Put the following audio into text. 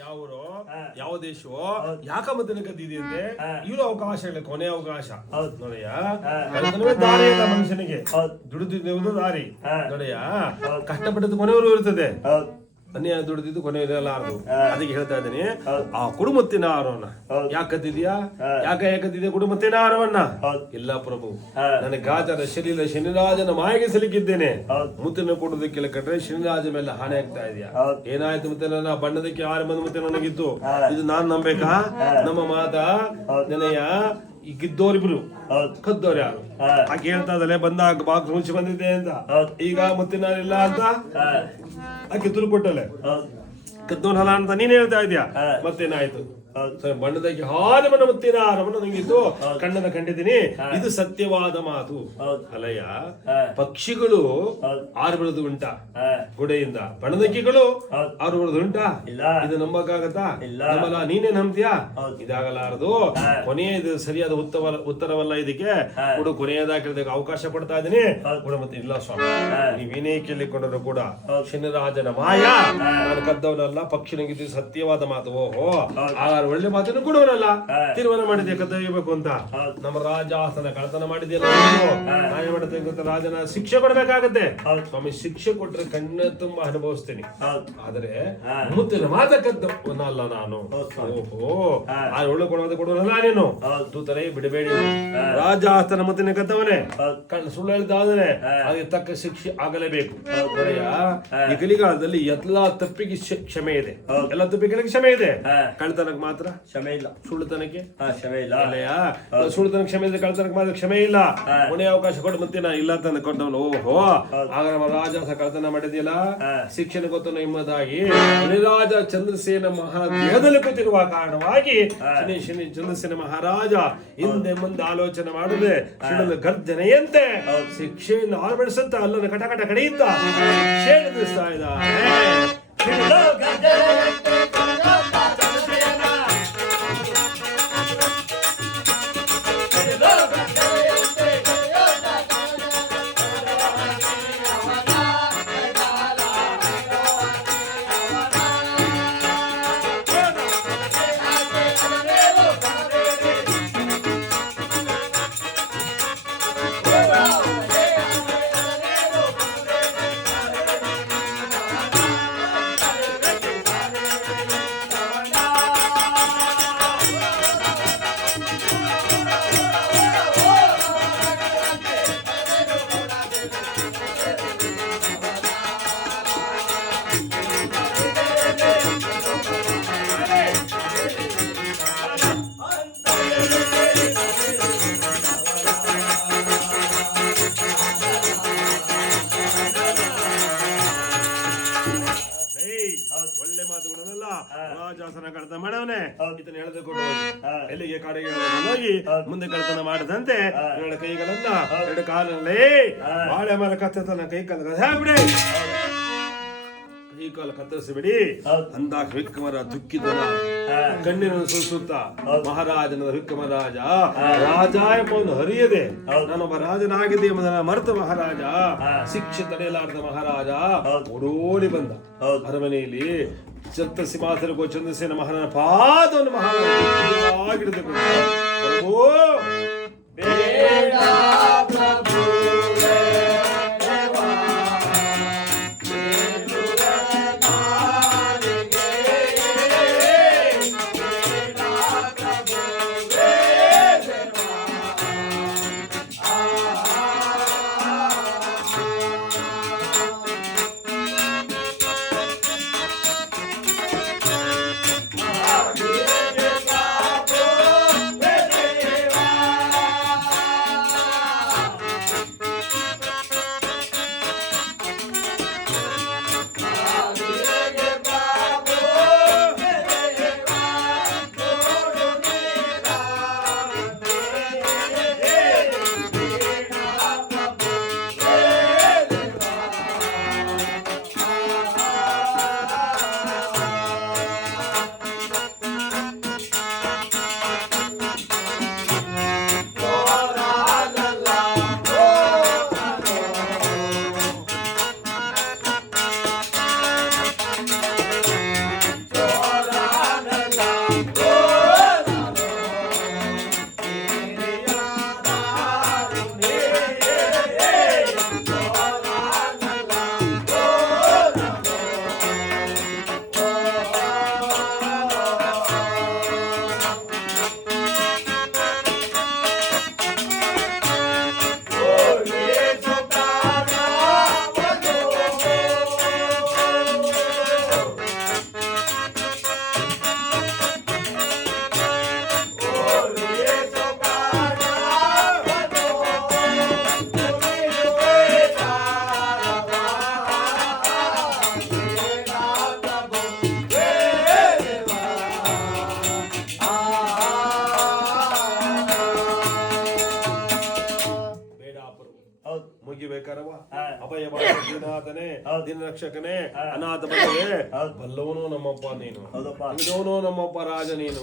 ಯಾವ ಊರು, ಯಾವ ದೇಶವೋ, ಯಾಕ ಮದ್ದನ ಕದ್ದಿದೆ ಅಂದ್ರೆ ಇರೋ ಅವಕಾಶ ಇಲ್ಲ, ಕೊನೆ ಅವಕಾಶ ನೋಡಯ್ಯ. ಕಳ್ತನವೇ ದಾರಿ ಇಲ್ಲ ಮನುಷ್ಯನಿಗೆ, ದುಡಿದಿದ್ದು ದಾರಿ ನೋಡಯ್ಯ. ಕಷ್ಟಪಟ್ಟದ್ದು ಕೊನೆಯವರು ಇರ್ತದೆ, ಅನ್ಯಾಯ ದುಡಿದಿದ್ದು ಕೊನೆ ಇರಲಾರದು. ಅದಕ್ಕೆ ಹೇಳ್ತಾ ಇದ್ದೀನಿ, ಆ ಕುಡುಮತ್ತಿನ ಆಹಾರವನ್ನ ಯಾಕೆ ಕದ್ದಿದ್ಯಾ, ಯಾಕೆ ಕದ್ದಿದ್ಯಾ ಕುಡುಮತ್ತಿನ ಆಹಾರವನ್ನ? ಇಲ್ಲ ಪ್ರಭು, ನನಗೆ ಗಾಜರ ಶರೀರ ಶನಿರಾಜನ ಮಾಯಿಗೆ ಸಿಲುಕಿದ್ದೇನೆ. ಮುತ್ತಿನ ಕೊಡೋದಕ್ಕೆಲ್ಲ ಕಟ್ರೆ ಶನಿರಾಜ ಮೇಲೆ ಹಾನಿ ಆಗ್ತಾ ಇದೆಯಾ? ಏನಾಯ್ತು ಮತ್ತೆ ನನ್ನ ಬಣ್ಣದಕ್ಕೆ 6 ಮಂದಿ ಮತ್ತೆ ನನಗಿತ್ತು. ಇದು ನಾನ್ ನಂಬೇಕಾ? ನಮ್ಮ ಮಾತಾ ನನಯ್ಯ ಈ ಗಿದ್ದೋರಿಬ್ರು ಕದ್ದೋರು ಯಾರು? ಆಕೆ ಹೇಳ್ತಾ ಇದ್ದಲೆ ಬಂದಾಗ ಬಾಕ್ಸ್ ಮುಂಚೆ ಬಂದಿದ್ದೆ ಅಂತ, ಈಗ ಮುತ್ತಿನಾರಿಲ್ಲ ಅಂತ ಆಕೆ ತುರು ಕೊಟ್ಟಲೆ ಕದ್ದೋನಲ್ಲ ಅಂತ ನೀನ್ ಹೇಳ್ತಾ ಇದ್ಯಾ. ಮತ್ತೇನಾಯ್ತು? ಬಣ್ಣದಾಗಿ ಹಾರಿ ಮನ ಮುತ್ತಿನ ಆಹಾರವನ್ನು ನಂಗಿದ್ದು ಕಣ್ಣನ್ನ ಕಂಡಿದ್ದೀನಿ. ಇದು ಸತ್ಯವಾದ ಮಾತು ಅಲ್ಲಯ್ಯ. ಪಕ್ಷಿಗಳು ಆರು ಬಿಡೋದು ಉಂಟಾ ಗುಡೆಯಿಂದ? ಬಣ್ಣದಕ್ಕಿಗಳು ಆರು ಬಿಡೋದು ಉಂಟಾ? ಇದು ನಂಬಕ್ಕಾಗತ್ತಾ? ನಮ್ಮಲ್ಲ, ನೀನೇ ನಂಬ್ತೀಯಾ? ಇದಾಗಲಾರದು. ಕೊನೆಯದು ಸರಿಯಾದ ಉತ್ತರವಲ್ಲ ಇದಕ್ಕೆ. ಕೂಡ ಕೊನೆಯದಾಗಿ ಕೇಳಿದಾಗ ಅವಕಾಶ ಕೊಡ್ತಾ ಇದ್ದೀನಿ ಕೂಡ. ಮತ್ತೆ ಇಲ್ಲ ಸ್ವಾಮಿ, ನೀವೇನೇ ಕೇಳಿಕೊಂಡರು ಕೂಡ ಶನಿರಾಜನ ಮಾಯ, ನಾನು ಕದ್ದವನಲ್ಲ, ಪಕ್ಷಿ ನಂಗಿದ್ದು ಸತ್ಯವಾದ ಮಾತು. ಓಹೋ, ಒಳ್ಳೆ ಮಾತನ್ನು ಕೊಡುವನಲ್ಲ, ತೀರ್ಮಾನ ಮಾಡಿದೆ ಕದ್ದೊಯ್ಯಬೇಕು ಅಂತ. ನಮ್ಮ ರಾಜಾಸನ ಕಳತನ ಮಾಡಿದೆಯಲ್ಲ, ನಾನೇ ಮಾಡುತ್ತೆ ಗೊತ್ತ, ರಾಜನ ಶಿಕ್ಷೆ ಕೊಡ್ಬೇಕಾಗತ್ತೆ. ಸ್ವಾಮಿ, ಶಿಕ್ಷೆ ಕೊಟ್ರೆ ಕಣ್ಣ ತುಂಬಾ ಅನುಭವಿಸ್ತೀನಿ, ಆದ್ರೆ ಮುತ್ತಿನ ಮಾತ ಕದ್ದವನಲ್ಲ ನಾನು. ಓಹೋ, ಆ ಒಳ್ಳೆ ಕೊಡುವನಲ್ಲ ನೀನು. ತೂತರೇ ಬಿಡಬೇಡಿ. ರಾಜಾಸನ ಮುತ್ತಿನ ಕದ್ದವನೇ, ಸುಳ್ಳು ಹೇಳ್ತಾದ್ರೆ ಅದಕ್ಕೆ ತಕ್ಕ ಶಿಕ್ಷೆ ಆಗಲೇಬೇಕು. ಈ ಕಲಿಗಾಲದಲ್ಲಿ ಎಲ್ಲಾ ತಪ್ಪಿಗೆ ಕ್ಷಮೆ ಇದೆ, ಎಲ್ಲ ತಪ್ಪಿಗೆ ಕ್ಷಮೆ ಇದೆ. ಕಳ್ತನಕ್ಕೆ ಮಾತ್ರ ಕ್ಷಮೆ ಇಲ್ಲ, ಸುಳ್ಳುತನಕ್ಕೆ ಕ್ಷಮೆ ಇಲ್ಲ. ಸುಳ್ಳುತನ ಕ್ಷಮೆ ಇದೆ, ಕಳ್ತನಕ್ಕೆ ಮಾತ್ರ ಕ್ಷಮೆ ಇಲ್ಲ. ಕೊನೆ ಅವಕಾಶ ಕೊಟ್ಟು ಮುತ್ತಿನ ಇಲ್ಲ ಅಂತ ಕೊಟ್ಟವನು. ಓಹೋ, ಆಗ ನಮ್ಮ ರಾಜ ಕಳ್ತನ ಮಾಡಿದ್ಯಲ್ಲ, ಶಿಕ್ಷಣ ಗೊತ್ತು ನಿಮ್ಮದಾಗಿ ರಾಜ ಚಂದ್ರಸೇನ ಮಹಾದೇಹದಲ್ಲಿ ಕೂತಿರುವ ಕಾರಣವಾಗಿ ಶನಿ ಚಂದ್ರಸೇನ ಮಹಾರಾಜ ಹಿಂದೆ ಮುಂದೆ ಆಲೋಚನೆ ಮಾಡದೆ ಸಿಡಲು ಗರ್ಜನೆಯಂತೆ ಶಿಕ್ಷೆಯನ್ನು ಆರ್ಭಡಿಸುತ್ತ ಅಲ್ಲನ್ನು ಕಟಕಟ ಕಡೆಯುತ್ತ ಶಿಕ್ಷೆ ಎದುರಿಸ್ತಾ ಇದ್ದಾರೆ. ಒಳ್ಳೆ ಮಾತುಗಳನ್ನೆಲ್ಲ ರಾಜಾಸನ ಕಳ್ತನ ಮಾಡವನೆ ಇದನ್ನ ಎಳೆದುಕೊಂಡು ಎಲ್ಲಿಗೆ ಕಾಡಿಗೆ ಹೋಗಿ ಮುಂದೆ ಕಳ್ತನ ಮಾಡದಂತೆ ಎರಡು ಕೈಗಳನ್ನ ಎರಡು ಕಾಲಲ್ಲಿ ಬಾಳೆ ಮರ ಕತ್ತನ ಕೈ ಕಾಲ ಬಿಡಿ, ಕೈ ಕಾಲ ಕತ್ತರಿಸಿಬಿಡಿ ಅಂದಾಗ ವಿಕ್ರಮರ ದುಃಖಿತನ ಕಣ್ಣಿನ ಸುತ್ತ ಮಹಾರಾಜನ ವಿಕ್ರಮರಾಜ ರಾಜ ಎಂಬುದನ್ನು ಹರಿಯದೆ ನಾನೊಬ್ಬ ರಾಜನಾಗಿದ್ದೆ ಎಂಬುದನ್ನ ಮರೆತ ಮಹಾರಾಜ ಶಿಕ್ಷೆ ತಡೆಯಲಾರದ ಮಹಾರಾಜ ಓಡೋಡಿ ಬಂದ ಅರಮನೆಯಲ್ಲಿ. ಚತ್ತ ಸಿಂಹಾಸನಕ್ಕೂ ಚಂದ್ರಸೇನ ಮಹಾರಾಜನ ಪಾದವನ್ನು ಮಹಾರಾಜ ಹಿಡಿದುಕೊಂಡು ಅಭಯ ದಿನಾಥನೇ, ದಿನ ರಕ್ಷಕನೇ, ಅನಾಥ ಬಂಧುವೇ, ಬಲ್ಲವನು ನಮ್ಮಪ್ಪ ನೀನು, ನಮ್ಮಪ್ಪ ರಾಜ ನೀನು.